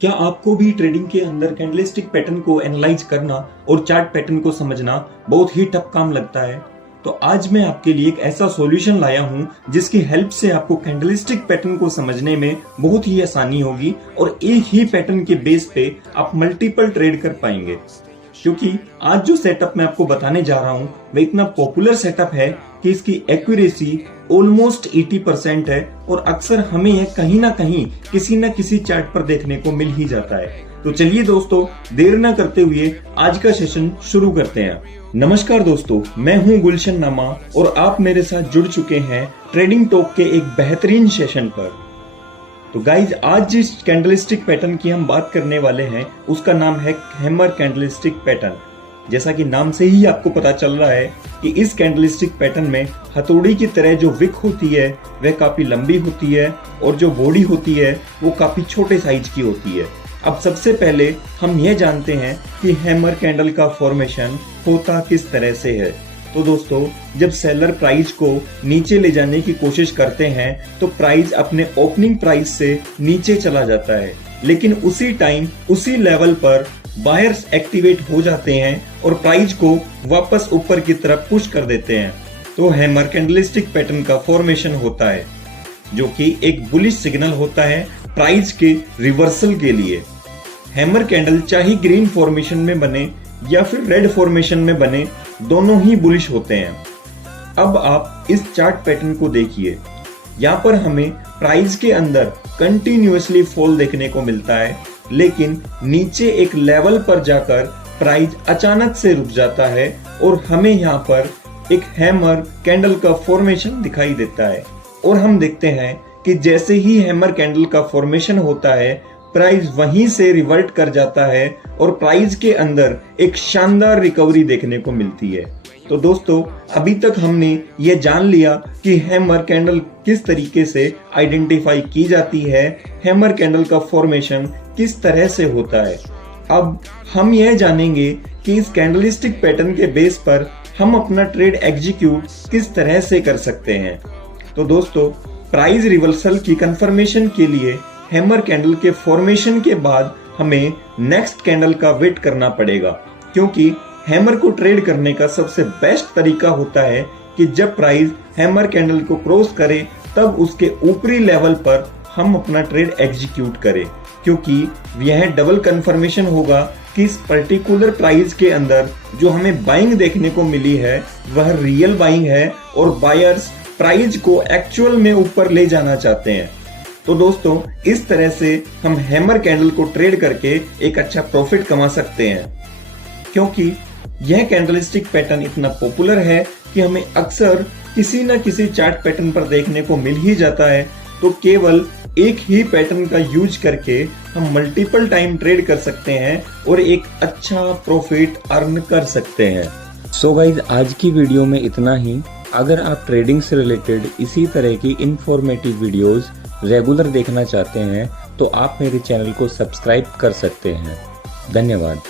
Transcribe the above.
क्या आपको भी ट्रेडिंग के अंदर कैंडलस्टिक पैटर्न को एनालाइज करना और चार्ट पैटर्न को समझना बहुत ही टफ काम लगता है? तो आज मैं आपके लिए एक ऐसा सॉल्यूशन लाया हूं जिसकी हेल्प से आपको कैंडलस्टिक पैटर्न को समझने में बहुत ही आसानी होगी और एक ही पैटर्न के बेस पे आप मल्टीपल ट्रेड कर पाएंगे। क्योंकि आज जो सेटअप मैं आपको बताने जा रहा हूँ वह इतना पॉपुलर सेटअप है कि इसकी एक्यूरेसी ऑलमोस्ट 80% है और अक्सर हमें यह कहीं ना कहीं किसी न किसी चार्ट पर देखने को मिल ही जाता है। तो चलिए दोस्तों, देर न करते हुए आज का सेशन शुरू करते हैं। नमस्कार दोस्तों, मैं हूं गुलशन नामा और आप मेरे साथ जुड़ चुके हैं ट्रेडिंग टॉक के एक बेहतरीन सेशन पर। तो गाइज, आज जिस कैंडलस्टिक पैटर्न की हम बात करने वाले हैं उसका नाम है हैमर कैंडलस्टिक पैटर्न। जैसा कि नाम से ही आपको पता चल रहा है कि इस कैंडलस्टिक पैटर्न में हथौड़ी की तरह जो विक होती है वह काफी लंबी होती है और जो बॉडी होती है वो काफी छोटे साइज की होती है। अब सबसे पहले हम यह जानते हैं कि हैमर कैंडल का फॉर्मेशन होता किस तरह से है। तो दोस्तों, जब सेलर प्राइस को नीचे ले जाने की कोशिश करते हैं तो प्राइस अपने ओपनिंग प्राइस से नीचे चला जाता है, लेकिन उसी टाइम उसी लेवल पर बायर्स एक्टिवेट हो जाते हैं और प्राइस को वापस ऊपर की तरफ पुश कर देते हैं। तो हैमर कैंडलस्टिक पैटर्न का फॉर्मेशन होता है जो कि एक बुलिश सिग्नल होता है प्राइस के रिवर्सल के लिए। हैमर कैंडल चाहे ग्रीन फॉर्मेशन में बने या फिर रेड फॉर्मेशन में बने, दोनों ही बुलिश होते हैं। अब आप इस चार्ट पैटर्न को देखिए, यहाँ पर हमें प्राइस के अंदर कंटिन्यूअसली फॉल देखने को मिलता है, लेकिन नीचे एक लेवल पर जाकर प्राइस अचानक से रुक जाता है और हमें यहाँ पर एक हैमर कैंडल का फॉर्मेशन दिखाई देता है। और हम देखते हैं कि जैसे ही हैमर कैंडल का फॉर्मेशन होता है प्राइस वहीं से रिवर्ट कर जाता है और प्राइस के अंदर एक शानदार रिकवरी देखने को मिलती है। तो दोस्तों, अभी तक हमने ये जान लिया कि हैमर कैंडल किस तरीके से आइडेंटिफाई की जाती है, हैमर कैंडल का फॉर्मेशन किस तरह से होता है। अब हम यह जानेंगे कि इस कैंडलस्टिक पैटर्न के बेस पर हम अपना ट्रेड एग्जीक्यूट किस तरह से कर सकते हैं। तो दोस्तों, प्राइस रिवर्सल की कंफर्मेशन के लिए हैमर कैंडल के फॉर्मेशन के बाद हमें नेक्स्ट कैंडल का वेट करना पड़ेगा, क्योंकि हैमर को ट्रेड करने का सबसे बेस्ट तरीका होता है कि जब प्राइस हैमर कैंडल को क्रॉस करे तब उसके ऊपरी लेवल पर हम अपना ट्रेड एग्जीक्यूट करें, क्योंकि यह डबल कंफर्मेशन होगा कि इस पर्टिकुलर प्राइस के अंदर जो हमें बाइंग देखने को मिली है वह रियल बाइंग है और बायर्स प्राइस को एक्चुअल में ऊपर ले जाना चाहते हैं। तो दोस्तों, इस तरह से हम हैमर कैंडल को ट्रेड करके एक अच्छा प्रॉफिट कमा सकते हैं। क्योंकि यह कैंडलस्टिक पैटर्न इतना पॉपुलर है कि हमें अक्सर किसी न किसी चार्ट पैटर्न पर देखने को मिल ही जाता है, तो केवल एक ही पैटर्न का यूज करके हम मल्टीपल टाइम ट्रेड कर सकते हैं और एक अच्छा प्रॉफिट अर्न कर सकते हैं। सो गाइज, आज की वीडियो में इतना ही। अगर आप ट्रेडिंग से रिलेटेड इसी तरह की इंफॉर्मेटिव वीडियोस रेगुलर देखना चाहते हैं तो आप मेरे चैनल को सब्सक्राइब कर सकते हैं। धन्यवाद।